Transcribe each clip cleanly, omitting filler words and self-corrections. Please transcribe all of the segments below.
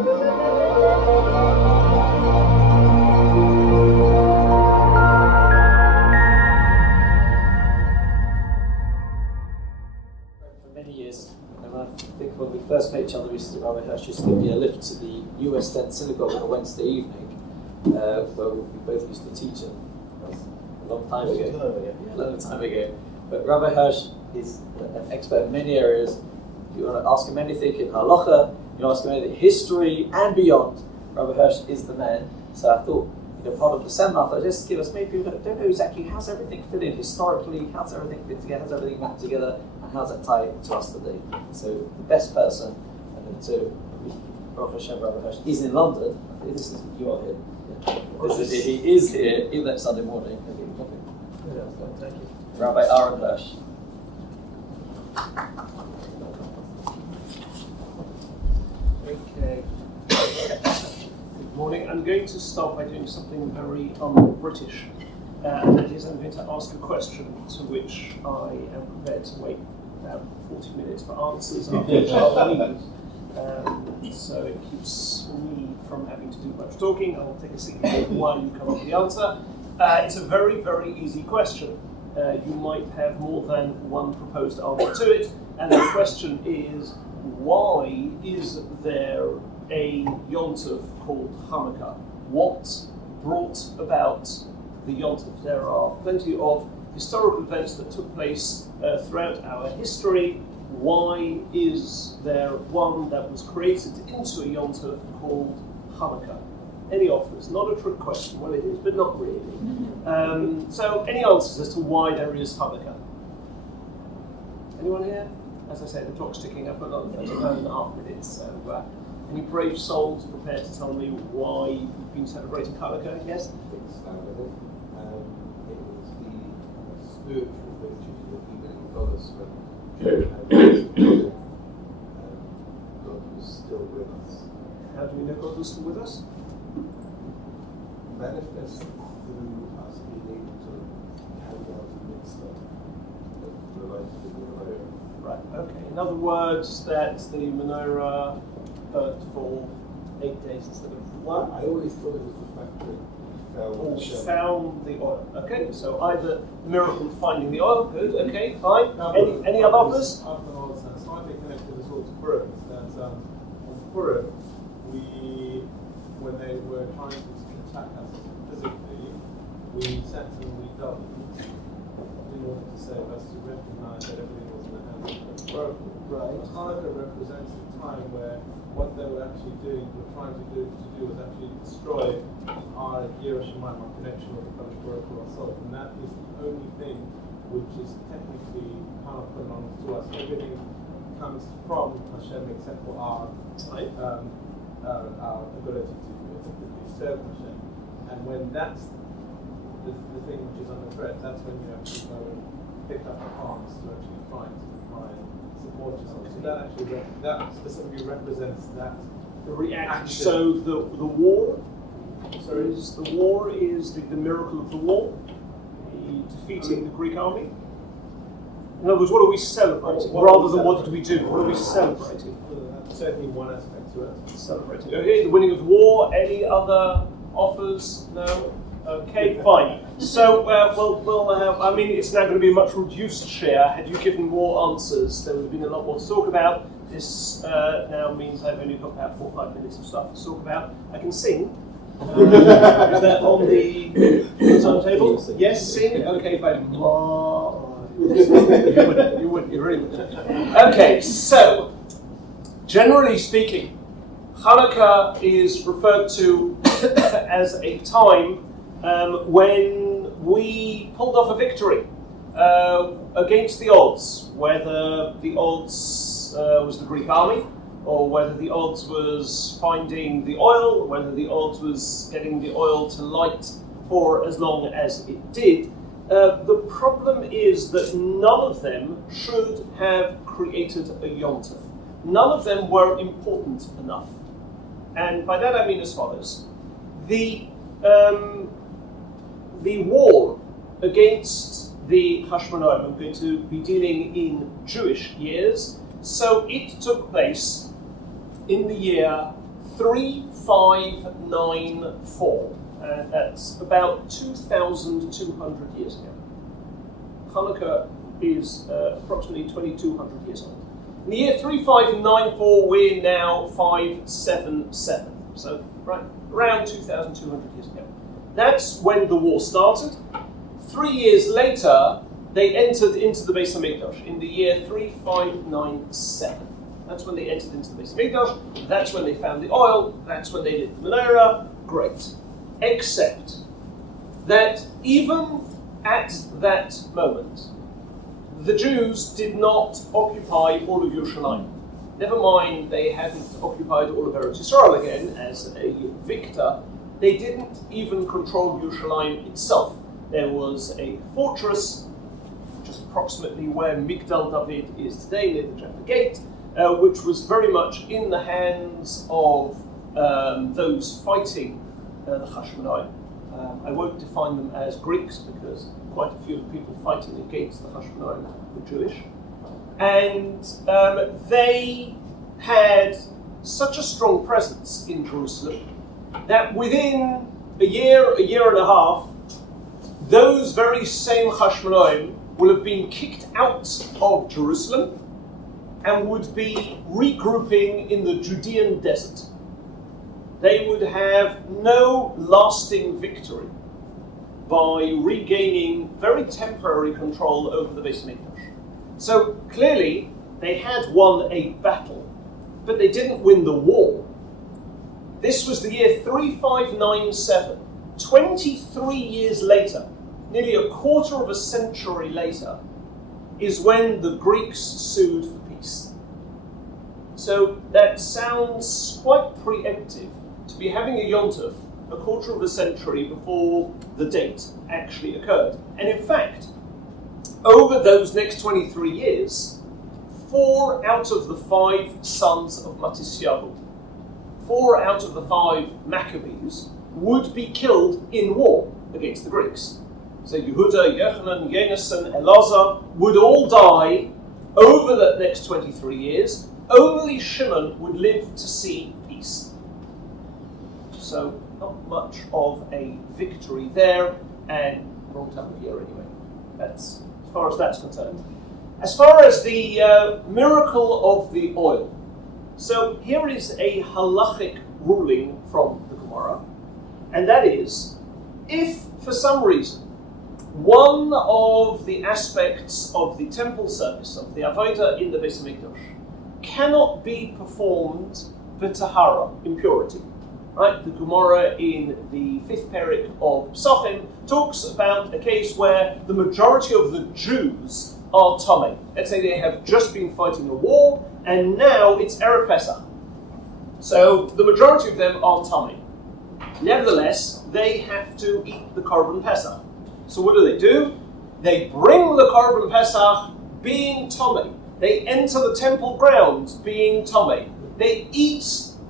Many years, and I think when we first met each other, Rabbi Hersh used to give me a lift to the US 10 synagogue on a Wednesday evening, where we both used to teach it. That was a long time ago. A long time ago. But Rabbi Hersh is an expert in many areas. If you want to ask him anything in halacha, you want to ask him anything in history and beyond, Rabbi Hersh is the man. So I thought, part of the seminar, I just give us maybe people that don't know exactly how's everything fit in historically, how's everything fit together, how's everything mapped together, and how's that tie to us today. So the best person, and then to Baruch Hashem, Rabbi Hersh is in London. I think this is you are here. Yeah. He is here, even though it's Sunday morning. Thank you. Rabbi Aaron Hersh. Okay. Good morning. I'm going to start by doing something very un-British, and that is I'm going to ask a question to which I am prepared to wait about 40 minutes for answers, after which I'll leave. So it keeps me from having to do much talking. I'll take a seat while you come up with the answer. It's a very, very easy question. You might have more than one proposed answer to it, and the question is, why is there a Yontif called Hanukkah? What brought about the Yontif? There are plenty of historical events that took place throughout our history. Why is there one that was created into a Yontif called Hanukkah? Any offers? Not a trick question. Well, it is, but not really. So, any answers as to why there is Hanukkah? Anyone here? As I say, the clock's ticking up at 9.5 minutes. So, any brave souls prepared to tell me why you've been celebrating Hanukkah? Yes? It was the spiritual virtue that even in Goddess when God was still with us. How do we know God was still with us? Manifest through us being able to carry out the mitzvah of related to the menorah. Right, okay. In other words, that the menorah burnt for 8 days instead of 1. I always thought it was the fact that he found the oil. Okay, so either the miracle of finding the oil, good, okay, fine. Any other offers? Slightly connected as well to Purim, that on Purim, when they were trying to attack us physically, we sent them the double in order to save us, to recognize that everything was in the hands of God. Right. Hanukkah represents the time where what they were actually doing, trying to do was actually destroy our Shema, our connection with the Kadosh Baruch Hu ourselves, and that is the only thing which is technically kind of put on to us. Everything comes from Hashem except for our ability to effectively serve Hashem. And when that's the thing which is under threat, that's when you actually go and pick up the arms to actually try and support yourself. So that specifically represents that. The reaction. So the war. So the war is the miracle of the war, defeating the Greek army. In other words, what are we celebrating? Rather than what did we do? What are we celebrating? That's certainly one aspect to it. Celebrating. Okay, the winning of the war. Any other offers? No. Okay, fine. So we'll have. I mean, it's now going to be a much reduced share. Had you given more answers, there would have been a lot more to talk about. This now means I've only got about 4 or 5 minutes of stuff to talk about. I can sing. Is that on the timetable? Yes, sing. Okay, fine. You wouldn't. You really wouldn't. Okay, so generally speaking, Hanukkah is referred to as a time when we pulled off a victory against the odds, whether the odds was the Greek army, or whether the odds was finding the oil, whether the odds was getting the oil to light for as long as it did. The problem is that none of them should have created a yontif. None of them were important enough. And by that I mean as follows. The war against the Hashmonaim, I'm going to be dealing in Jewish years, so it took place in the year 3594. And that's about 2,200 years ago. Hanukkah is approximately 2,200 years old. In the year 3594, we're now 577. So, right, around 2,200 years ago. That's when the war started. 3 years later, they entered into the Beis Hamikdash in the year 3597. That's when they entered into the Beis Hamikdash. That's when they found the oil. That's when they lit the menorah. Great. Except that even at that moment, the Jews did not occupy all of Yerushalayim. Never mind, they hadn't occupied all of Eretz Yisrael again as a victor. They didn't even control Yerushalayim itself. There was a fortress, just approximately where Migdal David is today, near the Jaffa Gate, which was very much in the hands of those fighting the Hashmonaim. I won't define them as Greeks because quite a few of the people fighting against the Hashmonaim were Jewish. And they had such a strong presence in Jerusalem that within a year and a half, those very same Hashmonaim will have been kicked out of Jerusalem and would be regrouping in the Judean desert. They would have no lasting victory by regaining very temporary control over the Beis Hamikdash. So clearly, they had won a battle, but they didn't win the war. This was the year 3597. 23 years later, nearly a quarter of a century later, is when the Greeks sued for peace. So that sounds quite preemptive, to be having a Yontif a quarter of a century before the date actually occurred. And in fact, over those next 23 years, 4 out of the 5 sons of Matisyahu, 4 out of the 5 Maccabees, would be killed in war against the Greeks. So Yehuda, Yochanan, Yonasan, Elazar would all die over the next 23 years. Only Shimon would live to see peace. So not much of a victory there, and wrong time of year anyway. That's as far as that's concerned. As far as the miracle of the oil. So here is a halachic ruling from the Gemara, and that is, if for some reason one of the aspects of the temple service, of the avodah in the Beis Hamikdash, cannot be performed b'tahara, impurity. Right? The Gemara in the 5th parak of Psachim talks about a case where the majority of the Jews are tamei. Let's say they have just been fighting a war, and now it's Erev Pesach. So the majority of them are tamei. Nevertheless, they have to eat the Korban Pesach. So what do? They bring the Korban Pesach being tamei. They enter the temple grounds being tamei. They eat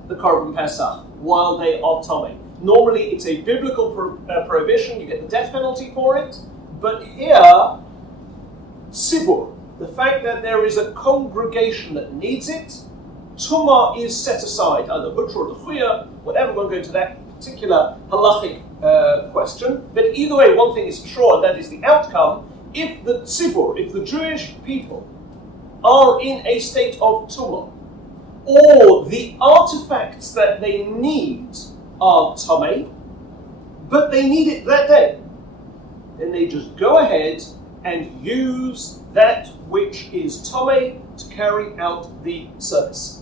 the Korban Pesach while they are tamei. Normally it's a biblical prohibition, you get the death penalty for it, but here, tzibur, the fact that there is a congregation that needs it, tumah is set aside, either hutra or dechuya, whatever, we won't go into that particular halachic question, but either way, one thing is for sure, and that is the outcome. If the tzibur, if the Jewish people are in a state of tumah, or the artifacts that they need are tamei, but they need it that day, then they just go ahead and use that which is tamei to carry out the service.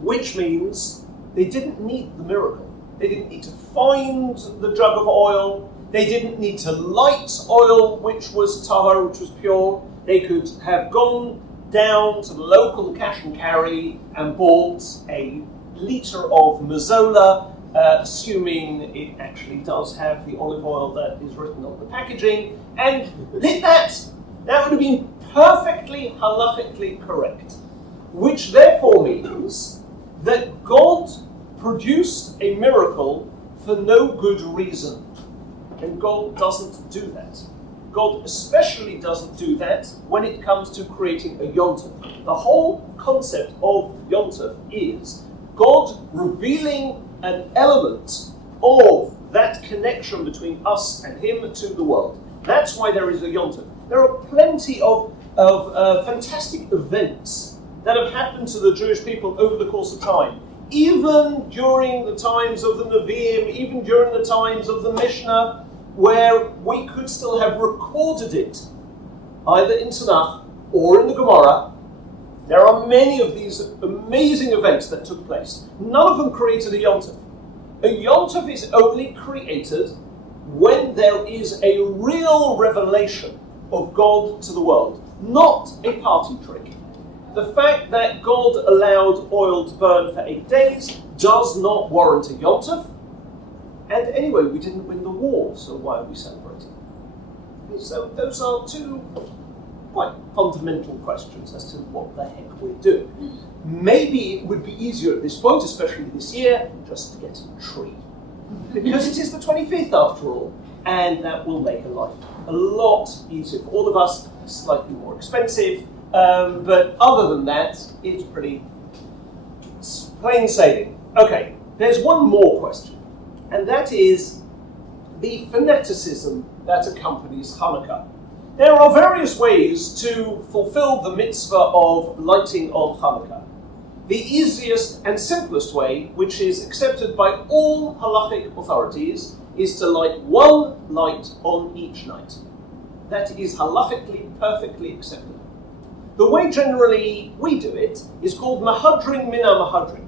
Which means they didn't need the miracle. They didn't need to find the jug of oil. They didn't need to light oil which was tahar, which was pure. They could have gone down to the local cash and carry and bought a litre of mazola, assuming it actually does have the olive oil that is written on the packaging, and lit that. That would have been perfectly halachically correct. Which therefore means that God produced a miracle for no good reason. And God doesn't do that. God especially doesn't do that when it comes to creating a yontif. The whole concept of yontif is God revealing an element of that connection between us and Him to the world. That's why there is a Yom Tov. There are plenty of fantastic events that have happened to the Jewish people over the course of time. Even during the times of the Nevi'im, even during the times of the Mishnah, where we could still have recorded it, either in Tanakh or in the Gemara. There are many of these amazing events that took place. None of them created a Yom Tov. A Yom Tov is only created when there is a real revelation of God to the world, not a party trick. The fact that God allowed oil to burn for 8 days does not warrant a Yom Tov. And anyway, we didn't win the war, so why are we celebrating? So those are two quite fundamental questions as to what the heck we're doing. Maybe it would be easier at this point, especially this year, just to get a tree. Because it is the 25th after all, and that will make life a lot easier for all of us, slightly more expensive, but other than that, it's pretty plain sailing. Okay, there's one more question, and that is the fanaticism that accompanies Hanukkah. There are various ways to fulfill the mitzvah of lighting on Hanukkah. The easiest and simplest way, which is accepted by all halachic authorities, is to light one light on each night. That is halachically perfectly acceptable. The way generally we do it is called mahadrin mina mahadrin,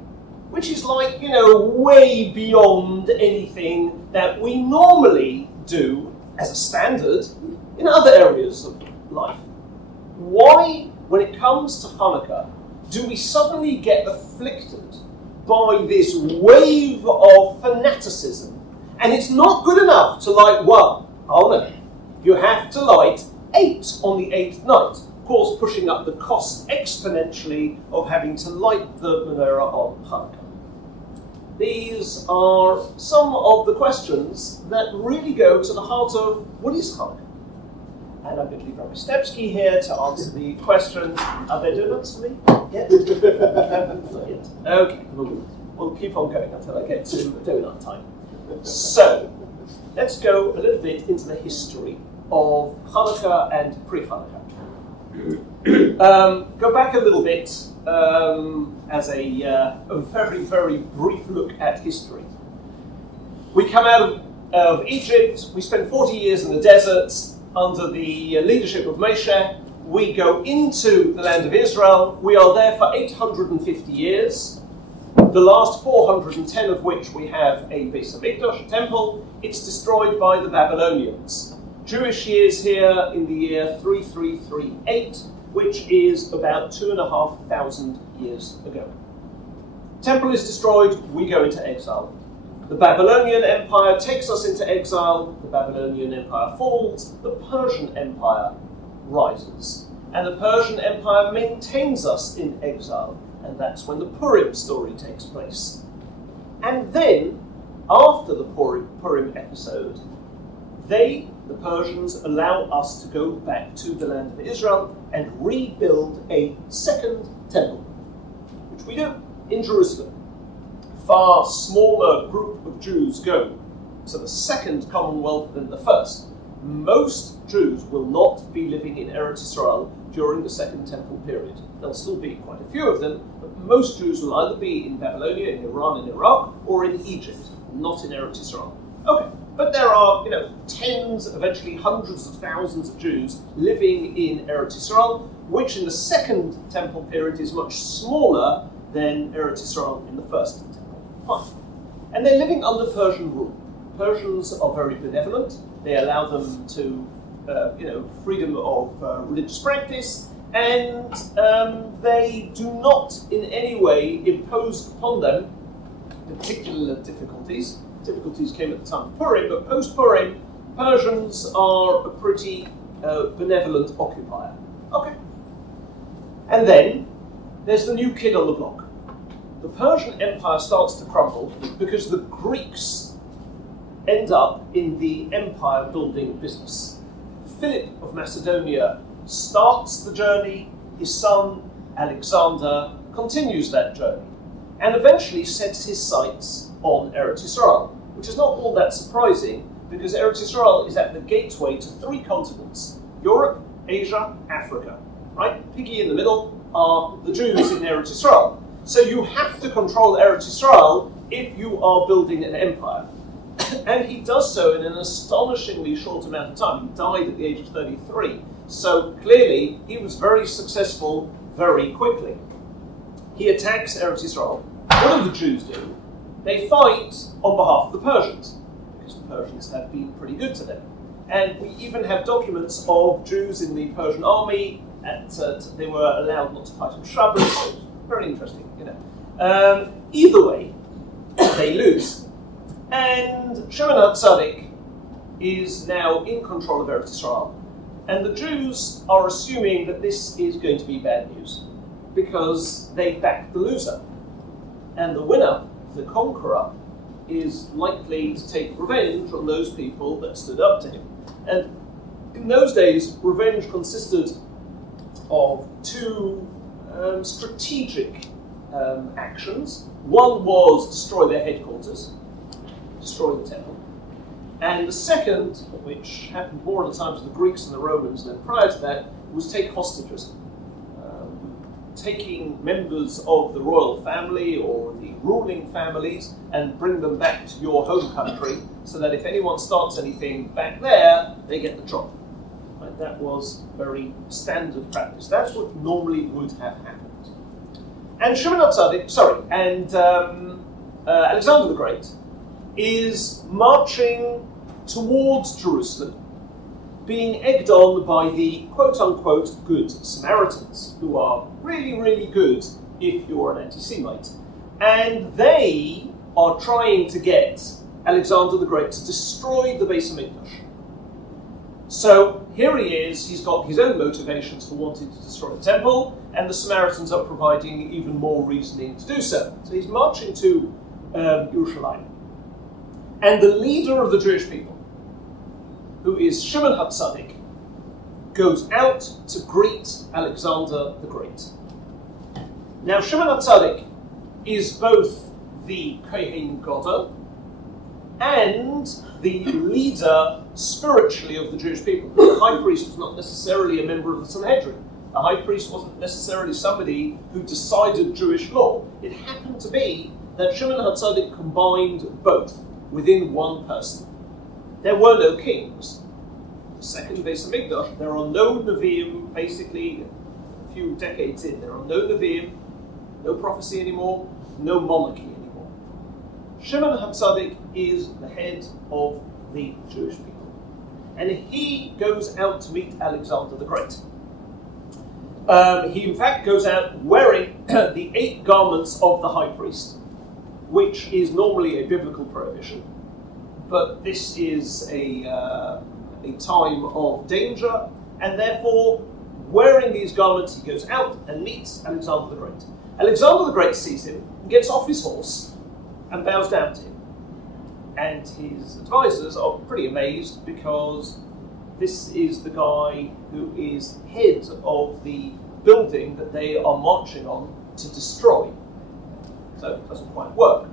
which is like, way beyond anything that we normally do as a standard in other areas of life. Why, when it comes to Hanukkah, do we suddenly get afflicted by this wave of fanaticism? And it's not good enough to light one. Oh no. You have to light 8 on the 8th night. Of course, pushing up the cost exponentially of having to light the menorah on Hanukkah. These are some of the questions that really go to the heart of what is Hanukkah. And I'm going to leave Rabbi Stepsky here to answer the question. Are there donuts for me? Yet? Not yet. Okay. We'll keep on going until I get to donut time. So, let's go a little bit into the history of Hanukkah and pre-Hanukkah. Go back a little bit as a very, very brief look at history. We come out of Egypt, we spend 40 years in the desert under the leadership of Moshe. We go into the land of Israel. We are there for 850 years, the last 410 of which we have a Beis Hamikdash, a temple. It's destroyed by the Babylonians. Jewish years here in the year 3338, which is about 2,500 years ago. Temple is destroyed, we go into exile. The Babylonian Empire takes us into exile, the Babylonian Empire falls, the Persian Empire rises. And the Persian Empire maintains us in exile, and that's when the Purim story takes place. And then, after the Purim episode, the Persians, allow us to go back to the land of Israel and rebuild a second temple, which we do in Jerusalem. Far smaller group of Jews go to the second Commonwealth than the first. Most Jews will not be living in Eretz Israel during the Second Temple period. There'll still be quite a few of them, but most Jews will either be in Babylonia, in Iran, in Iraq, or in Egypt, not in Eretz Israel. Okay, but there are, tens, eventually hundreds of thousands of Jews living in Eretz Israel, which in the Second Temple period is much smaller than Eretz Israel in the First Temple. Fine. And they're living under Persian rule. Persians are very benevolent. They allow them to, freedom of religious practice, and they do not in any way impose upon them particular difficulties. Difficulties came at the time of Purim, but post-Purim, Persians are a pretty benevolent occupier. Okay. And then there's the new kid on the block. The Persian Empire starts to crumble because the Greeks end up in the empire building business. Philip of Macedonia starts the journey. His son Alexander continues that journey. and eventually sets his sights on Eretz Yisrael, which is not all that surprising because Eretz Yisrael is at the gateway to 3 continents: Europe, Asia, Africa. Right? Piggy in the middle are the Jews in Eretz Yisrael. So you have to control Eretz Yisrael if you are building an empire. And he does so in an astonishingly short amount of time. He died at the age of 33. So clearly, he was very successful very quickly. He attacks Eretz Yisrael. What do the Jews do? They fight on behalf of the Persians, because the Persians have been pretty good to them. And we even have documents of Jews in the Persian army. They were allowed not to fight on Shabbos. Very interesting, you know. Either way, they lose. And Shema Tzaddik is now in control of Eretz Yisrael. And the Jews are assuming that this is going to be bad news, because they backed the loser. And the winner, the conqueror, is likely to take revenge on those people that stood up to him. And in those days, revenge consisted of 2 strategic actions. One was destroy their headquarters, destroy the temple. And the second, which happened more at the times of the Greeks and the Romans than prior to that, was take hostages. Taking members of the royal family or the ruling families and bring them back to your home country, so that if anyone starts anything back there, they get the job. Right? That was very standard practice. That's what normally would have happened. And Alexander the Great is marching towards Jerusalem, being egged on by the quote-unquote good Samaritans, who are really, really good if you're an anti-Semite. And they are trying to get Alexander the Great to destroy the Beis Hamikdash. So here he is, he's got his own motivations for wanting to destroy the temple, and the Samaritans are providing even more reasoning to do so. So he's marching to Yerushalayim. And the leader of the Jewish people, who is Shimon HaTzadik, goes out to greet Alexander the Great. Now, Shimon HaTzadik is both the Kohen Gadol and the leader spiritually of the Jewish people. The high priest was not necessarily a member of the Sanhedrin. The high priest wasn't necessarily somebody who decided Jewish law. It happened to be that Shimon HaTzadik combined both within one person. There were no kings. The second Beis Hamikdash, there are no Nevi'im, basically a few decades in. There are no Nevi'im, no prophecy anymore, no monarchy anymore. Shimon HaTzadik is the head of the Jewish people. And he goes out to meet Alexander the Great. He in fact goes out wearing the 8 garments of the high priest, which is normally a biblical prohibition. But this is a time of danger, and therefore, wearing these garments, he goes out and meets Alexander the Great. Alexander the Great sees him, gets off his horse, and bows down to him. And his advisors are pretty amazed, because this is the guy who is head of the building that they are marching on to destroy. So it doesn't quite work.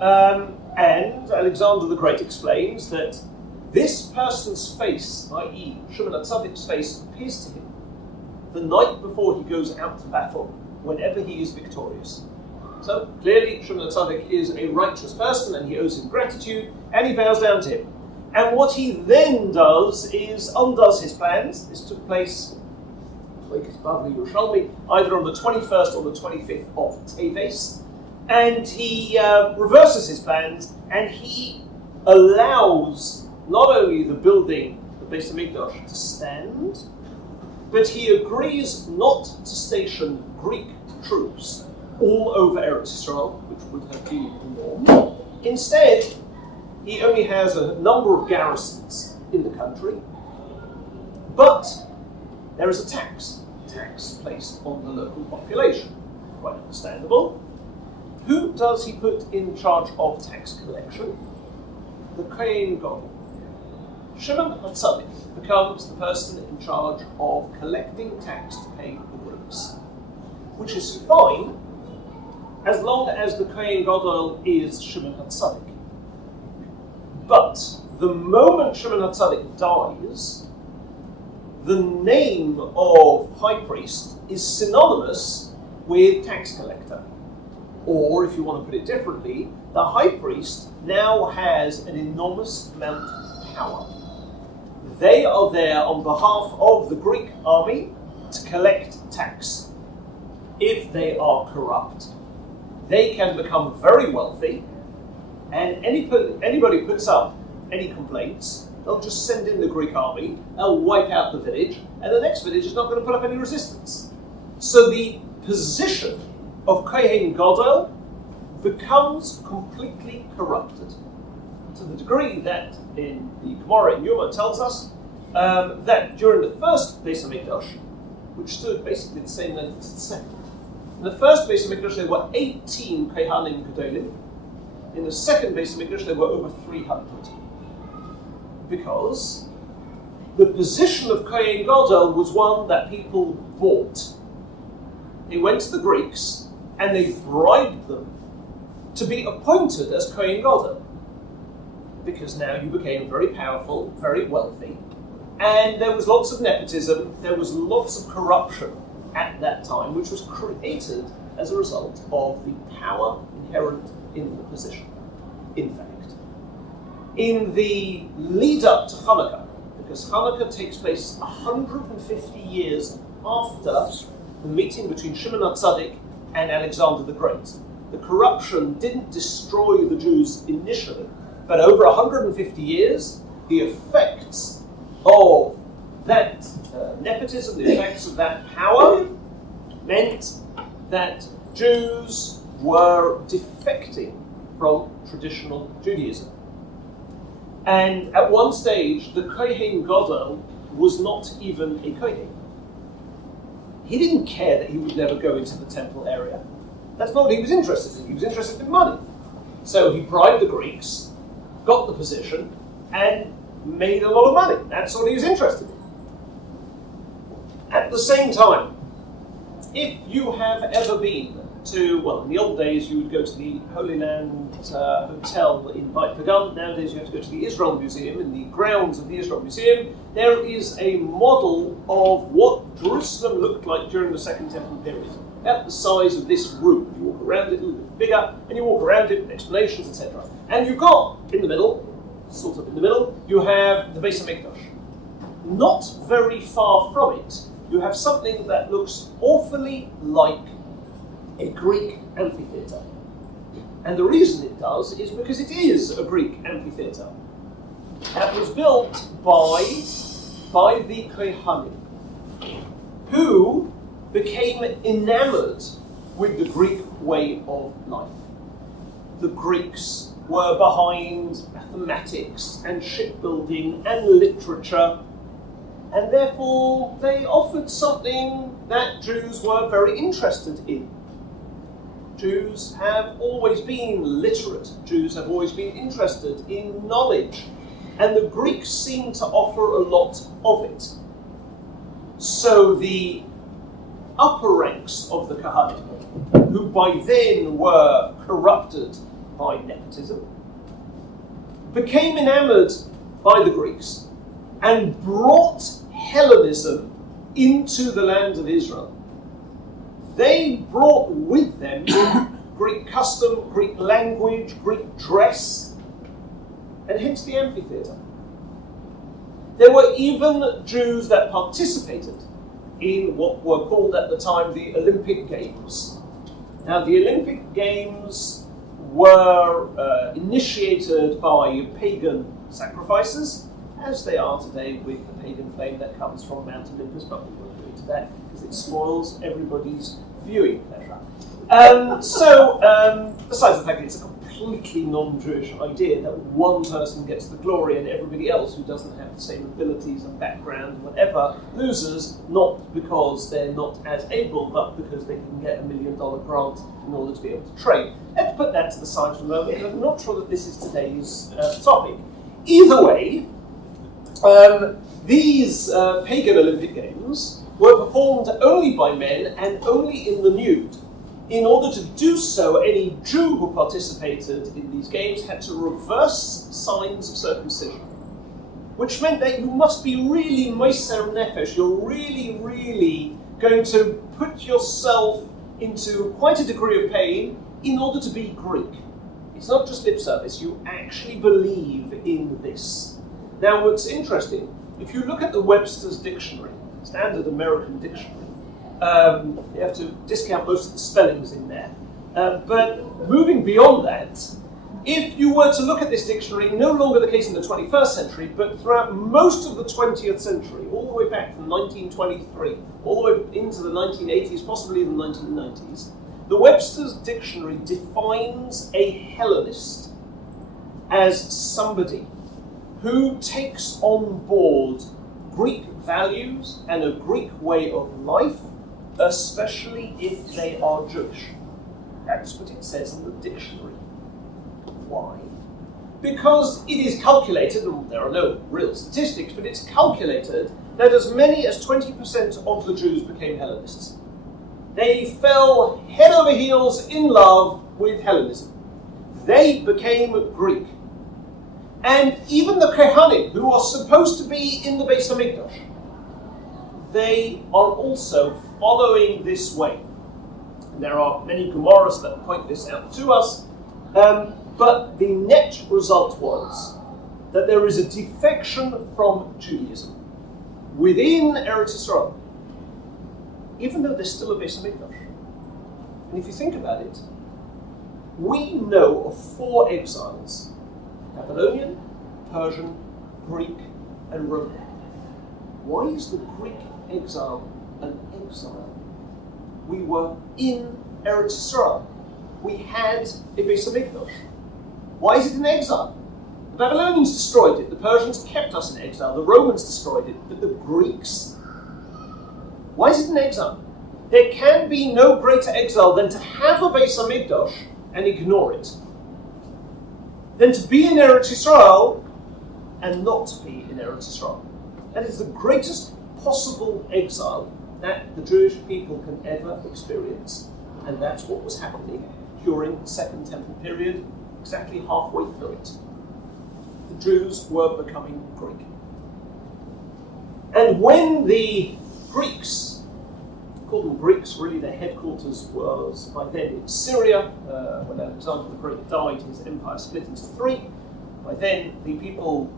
And Alexander the Great explains that this person's face, i.e. Shimon HaTzadik's face, appears to him the night before he goes out to battle, whenever he is victorious. So clearly Shimon HaTzadik is a righteous person, and he owes him gratitude, and he bows down to him. And what he then does is undoes his plans. This took place, either on the 21st or the 25th of Teves. And he reverses his plans, and he allows not only the building, the Beis Hamikdash, to stand, but he agrees not to station Greek troops all over Eretz Yisrael, which would have been the norm. Instead, he only has a number of garrisons in the country, but there is a tax placed on the local population. Quite understandable. Who does he put in charge of tax collection? The Kohen Gadol. Shimon HaTzadik becomes the person in charge of collecting tax to pay the Greeks, which is fine as long as the Kohen Gadol is Shimon HaTzadik. But the moment Shimon HaTzadik dies, the name of high priest is synonymous with tax collector. Or, if you want to put it differently, the high priest now has an enormous amount of power. They are there on behalf of the Greek army to collect tax. If they are corrupt, they can become very wealthy, and anybody puts up any complaints, they'll just send in the Greek army, they'll wipe out the village, and the next village is not going to put up any resistance. So the position of Kohen Gadol becomes completely corrupted, to the degree that in the Gemara in Yuma tells us that during the first Beis HaMikdash, which stood basically the same length as the second, in the first Beis HaMikdash there were 18 Kohanim Gedolim. In the second Beis HaMikdash there were over 300. Because the position of Kohen Gadol was one that people bought. They went to the Greeks and they bribed them to be appointed as Kohen Gadol. Because now you became very powerful, very wealthy, and there was lots of nepotism, there was lots of corruption at that time, which was created as a result of the power inherent in the position. In fact, in the lead up to Hanukkah, because Hanukkah takes place 150 years after the meeting between Shimon HaTzadik and Alexander the Great. The corruption didn't destroy the Jews initially, but over 150 years, the effects of that nepotism, the effects of that power, meant that Jews were defecting from traditional Judaism. And at one stage, the Kohen Gadol was not even a Kohen. He didn't care that he would never go into the temple area. That's not what he was interested in. He was interested in money. So he bribed the Greeks, got the position, and made a lot of money. That's what he was interested in. At the same time, if you have ever been to, well, in the old days you would go to the Holy Land Hotel in Beit Pagan. Nowadays you have to go to the Israel Museum. In the grounds of the Israel Museum, there is a model of what Jerusalem looked like during the Second Temple period. At the size of this room. You walk around it a little bit bigger, and you walk around it with explanations, etc. And you've got, in the middle, sort of in the middle, you have the Beis HaMikdash. Not very far from it, you have something that looks awfully like a Greek amphitheatre. And the reason it does is because it is a Greek amphitheatre. That was built by the Kohanim, who became enamored with the Greek way of life. The Greeks were behind mathematics and shipbuilding and literature, and therefore they offered something that Jews were very interested in. Jews have always been literate. Jews have always been interested in knowledge. And the Greeks seem to offer a lot of it. So the upper ranks of the Kohanim, who by then were corrupted by nepotism, became enamored by the Greeks and brought Hellenism into the land of Israel. They brought with them Greek custom, Greek language, Greek dress, and hence the amphitheatre. There were even Jews that participated in what were called at the time the Olympic Games. Now, the Olympic Games were initiated by pagan sacrifices, as they are today with the pagan flame that comes from Mount Olympus, but we won't go into that because it spoils everybody's viewing pleasure. Besides the fact that it's a completely non-Jewish idea that one person gets the glory and everybody else who doesn't have the same abilities and background and whatever loses, not because they're not as able, but because they can get $1 million grant in order to be able to train. Let's put that to the side for a moment, because I'm not sure that this is today's topic. Either way, these pagan Olympic Games were performed only by men and only in the nude. in order to do so, any Jew who participated in these games had to reverse signs of circumcision, which meant that you must be really moiser nefesh. You're really, really going to put yourself into quite a degree of pain in order to be Greek. It's not just lip service, you actually believe in this. Now, what's interesting, if you look at the Webster's Dictionary, standard American dictionary, you have to discount most of the spellings in there. But moving beyond that, if you were to look at this dictionary, no longer the case in the 21st century, but throughout most of the 20th century, all the way back from 1923, all the way into the 1980s, possibly the 1990s, the Webster's Dictionary defines a Hellenist as somebody who takes on board Greek values and a Greek way of life, especially if they are Jewish. That's what it says in the dictionary. Why? Because it is calculated, and there are no real statistics, but it's calculated that as many as 20% of the Jews became Hellenists. They fell head over heels in love with Hellenism. They became Greek. And even the Kohanim, who are supposed to be in the Beis HaMikdash, they are also following this way. And there are many Gemaras that point this out to us, but the net result was that there is a defection from Judaism within Eretz Yisrael, even though there's still a Beis HaMikdash. And if you think about it, we know of 4 exiles: Babylonian, Persian, Greek, and Roman. Why is the Greek exile an exile? We were in Eretz Yisrael. We had a Beis HaMikdash. Why is it an exile? The Babylonians destroyed it. The Persians kept us in exile. The Romans destroyed it. But the Greeks? Why is it an exile? There can be no greater exile than to have a Beis HaMikdash and ignore it, than to be in Eretz Yisrael and not to be in Eretz Yisrael. That is the greatest possible exile that the Jewish people can ever experience. And that's what was happening during the Second Temple period, exactly halfway through it. The Jews were becoming Greek. And when the Greeks, called them Greeks, really their headquarters was by then in Syria. When Alexander the Great died, his empire split into 3. By then, the people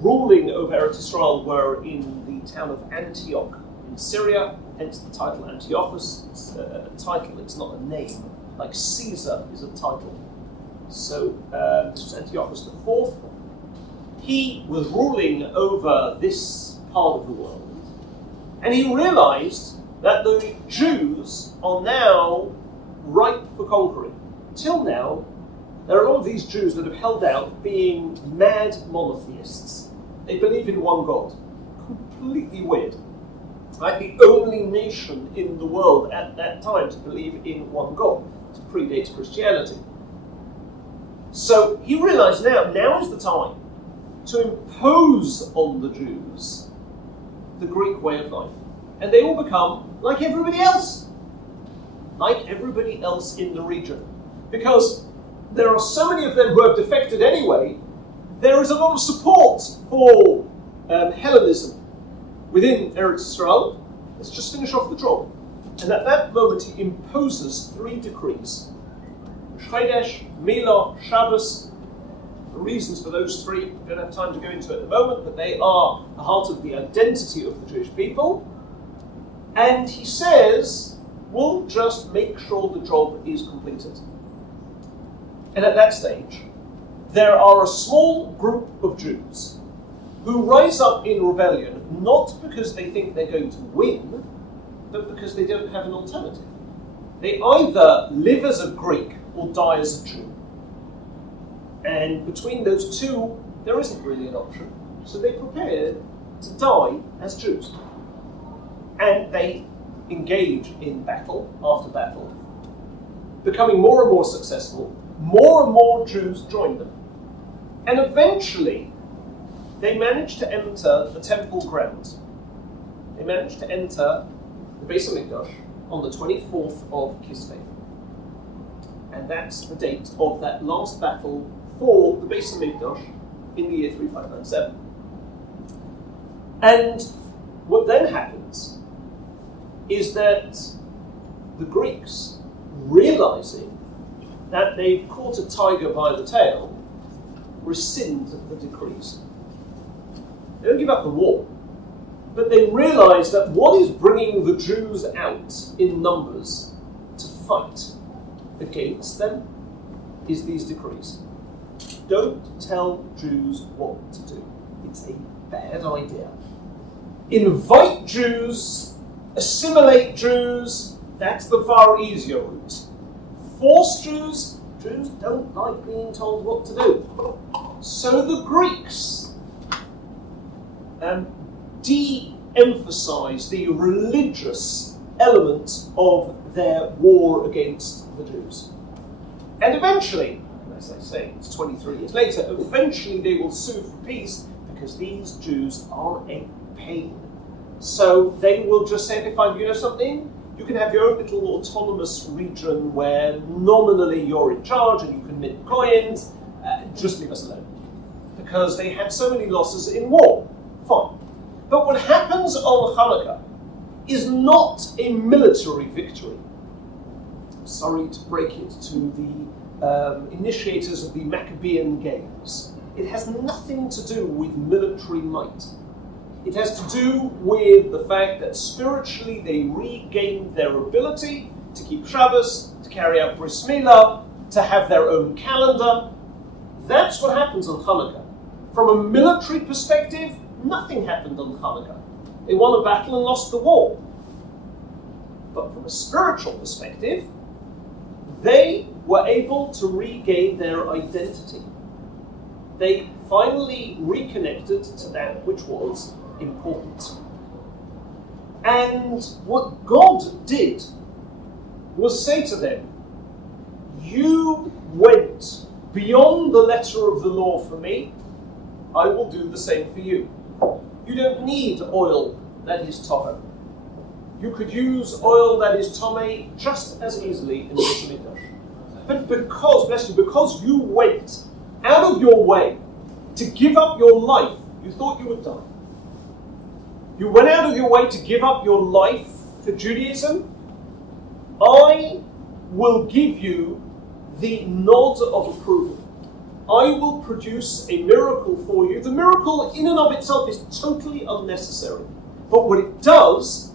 ruling over Eretz Yisrael were in the town of Antioch in Syria, hence the title Antiochus. It's a title, it's not a name, like Caesar is a title. So this was Antiochus IV. He was ruling over this part of the world, and he realized that the Jews are now ripe for conquering. Till now, there are a lot of these Jews that have held out being mad monotheists. They believe in one God. Completely weird. Right? The only nation in the world at that time to believe in one God. It predates Christianity. So he realized now is the time to impose on the Jews the Greek way of life. And they will become like everybody else. Like everybody else in the region. Because there are so many of them who have defected anyway, there is a lot of support for Hellenism within Eretz Yisrael. Let's just finish off the job. And at that moment he imposes 3 decrees. Chodesh, Milah, Shabbos. The reasons for those 3, we don't have time to go into at the moment, but they are the heart of the identity of the Jewish people. And he says, we'll just make sure the job is completed. And at that stage, there are a small group of Jews who rise up in rebellion, not because they think they're going to win, but because they don't have an alternative. They either live as a Greek or die as a Jew. And between those two, there isn't really an option. So they prepare to die as Jews. And they engage in battle after battle, becoming more and more successful. More and more Jews join them. And eventually, they manage to enter the temple grounds. They manage to enter the Beis HaMikdash, on the 24th of Kislev. And that's the date of that last battle for the Beis Hamikdash in the year 3597. And what then happens is that the Greeks, realizing that they've caught a tiger by the tail, rescind the decrees. They don't give up the war, but they realize that what is bringing the Jews out in numbers to fight against them is these decrees. Don't tell Jews what to do. It's a bad idea. Invite Jews, assimilate Jews, that's the far easier route. Force Jews don't like being told what to do. So the Greeks de-emphasize the religious element of their war against the Jews. And eventually, as I say, it's 23 years later, eventually they will sue for peace because these Jews are a pain. So they will just say, okay, fine, you know something? You can have your own little autonomous region where nominally you're in charge and you can mint coins. Just leave us alone. Because they had so many losses in war. Fine. But what happens on Hanukkah is not a military victory. I'm sorry to break it to the initiators of the Maccabean Games. It has nothing to do with military might. It has to do with the fact that spiritually they regained their ability to keep Shabbos, to carry out Bris Milah, to have their own calendar. That's what happens on Hanukkah. From a military perspective, nothing happened on Hanukkah. They won a battle and lost the war. But from a spiritual perspective, they were able to regain their identity. They finally reconnected to that which was important. And what God did was say to them, you went beyond the letter of the law for me, I will do the same for you. You don't need oil that is tahor. You could use oil that is tomei just as easily in the Beis Hamikdash. But because you went out of your way to give up your life, you thought you would die. You went out of your way to give up your life for Judaism. I will give you the nod of approval. I will produce a miracle for you. The miracle in and of itself is totally unnecessary. But what it does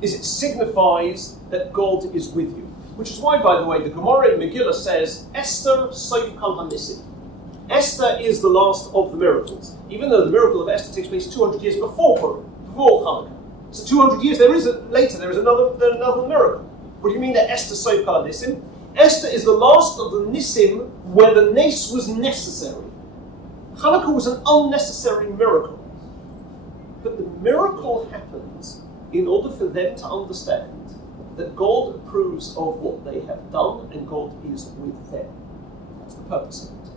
is it signifies that God is with you. Which is why, by the way, the Gemara in Megillah says, Esther soif kol hanissim. Esther is the last of the miracles. Even though the miracle of Esther takes place 200 years before Hanukkah. So 200 years there is another miracle. What do you mean that Esther soif kol hanissim? Esther is the last of the Nissim where the Nes was necessary. Hanukkah was an unnecessary miracle. But the miracle happens in order for them to understand that God approves of what they have done and God is with them. That's the purpose of it.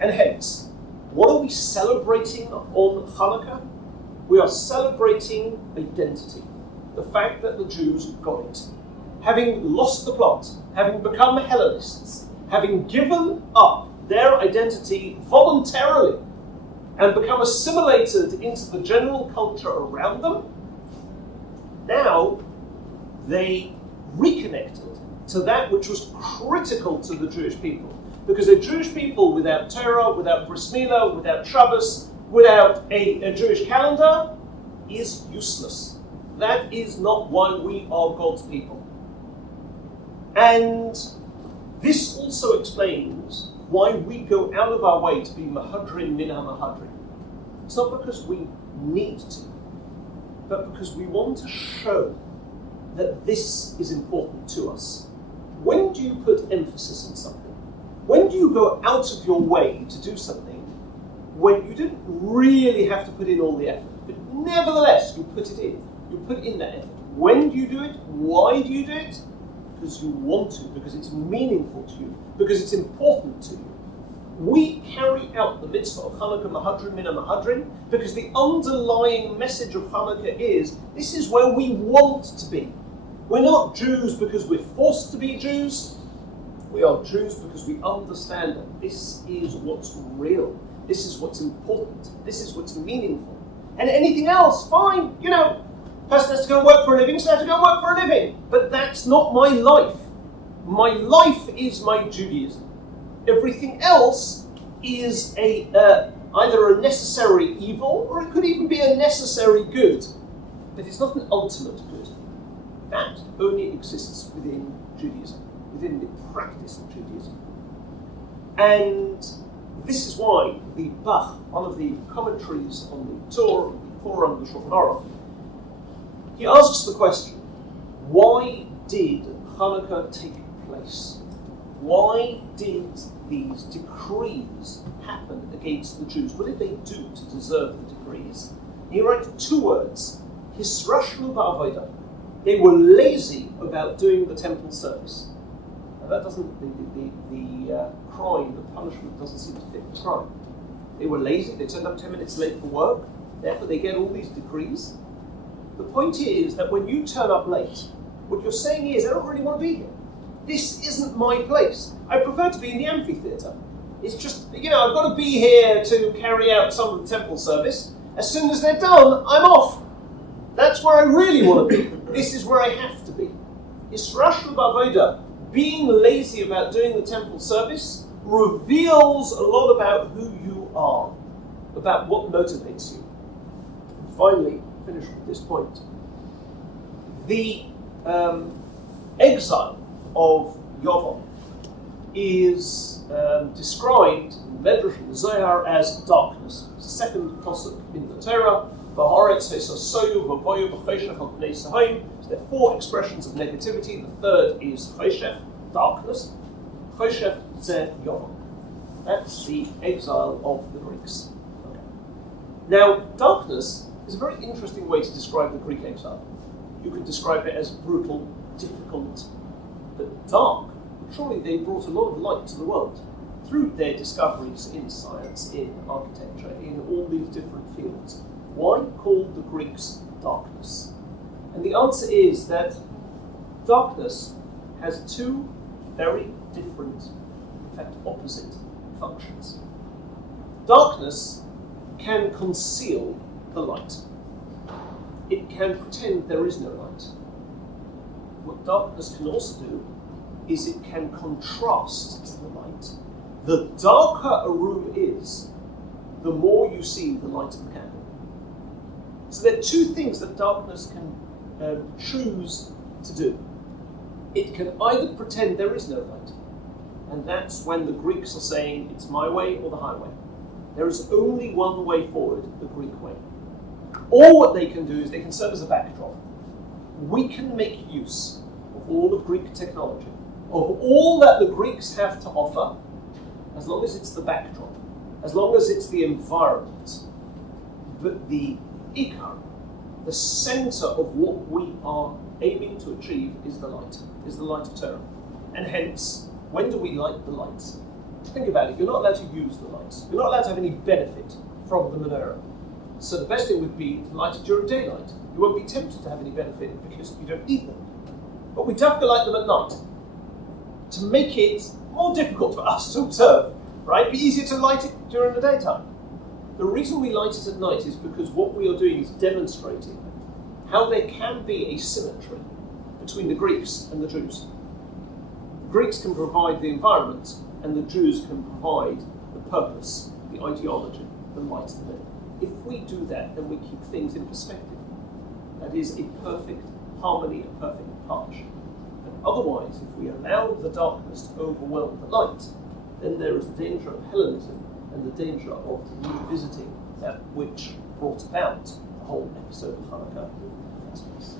And hence, what are we celebrating on Hanukkah? We are celebrating identity. The fact that the Jews got it. Having lost the plot, having become Hellenists, having given up their identity voluntarily and become assimilated into the general culture around them, now they reconnected to that which was critical to the Jewish people. Because a Jewish people without Torah, without Bris Milah, without Shabbos, without a Jewish calendar is useless. That is not why we are God's people. And this also explains why we go out of our way to be Mahadrin min ha-Mahadrin. It's not because we need to, but because we want to show that this is important to us. When do you put emphasis on something? When do you go out of your way to do something when you didn't really have to put in all the effort? But nevertheless, you put it in. You put in that effort. When do you do it? Why do you do it? Because you want to, because it's meaningful to you, because it's important to you. We carry out the mitzvah of Hanukkah Mahadrin min ha-Mahadrin because the underlying message of Hanukkah is, this is where we want to be. We're not Jews because we're forced to be Jews. We are Jews because we understand that this is what's real. This is what's important. This is what's meaningful. And anything else, fine. You know, person has to go and work for a living, so they have to go and work for a living. But that's not my life. My life is my Judaism. Everything else is either a necessary evil, or it could even be a necessary good. But it's not an ultimate good. That only exists within Judaism, within the practice of Judaism. And this is why the Bach, one of the commentaries on the Torah, the Quran, the Shulchan Aruch, he asks the question, why did Hanukkah take place? Why did these decrees happen against the Jews? What did they do to deserve the decrees? He writes 2 words, Hisrashnu ba'avodah. They were lazy about doing the temple service. Now that doesn't, the crime, the punishment doesn't seem to fit the crime. They were lazy, they turned up 10 minutes late for work, therefore they get all these decrees. The point is that when you turn up late, what you're saying is, I don't really want to be here. This isn't my place. I prefer to be in the amphitheatre. It's just, I've got to be here to carry out some of the temple service. As soon as they're done, I'm off. That's where I really want to be. This is where I have to be. Hisrashnu ba'avodah, being lazy about doing the temple service, reveals a lot about who you are, about what motivates you. And finally, finish with this point. The exile of Yovel is described in Medrash and the Zohar as darkness. It's the second pasuk in the Torah. So there are 4 expressions of negativity. The third is choshech, darkness. Choshech ze Yovel. That's the exile of the Greeks. Okay. Now, darkness is a very interesting way to describe the Greek exile. You could describe it as brutal, difficult, but dark. Surely they brought a lot of light to the world through their discoveries in science, in architecture, in all these different fields. Why call the Greeks darkness? And the answer is that darkness has 2 very different, in fact opposite, functions. Darkness can conceal the light. It can pretend there is no light. What darkness can also do is it can contrast the light. The darker a room is, the more you see the light of the candle. So there are 2 things that darkness can choose to do. It can either pretend there is no light, and that's when the Greeks are saying it's my way or the highway. There is only one way forward, the Greek way. Or what they can do is they can serve as a backdrop. We can make use of all of Greek technology, of all that the Greeks have to offer, as long as it's the backdrop, as long as it's the environment. But the ikar, the center of what we are aiming to achieve is the light of Torah. And hence, when do we light the lights? Think about it, you're not allowed to use the lights. You're not allowed to have any benefit from the menorah. So the best thing would be to light it during daylight. You won't be tempted to have any benefit because you don't eat them. But we have to light them at night to make it more difficult for us to observe, right? It'd be easier to light it during the daytime. The reason we light it at night is because what we are doing is demonstrating how there can be a symmetry between the Greeks and the Jews. The Greeks can provide the environment, and the Jews can provide the purpose, the ideology, the light in the middle. If we do that, then we keep things in perspective. That is a perfect harmony, a perfect partnership. And otherwise, if we allow the darkness to overwhelm the light, then there is the danger of Hellenism and the danger of revisiting that which brought about the whole episode of Hanukkah in the first place.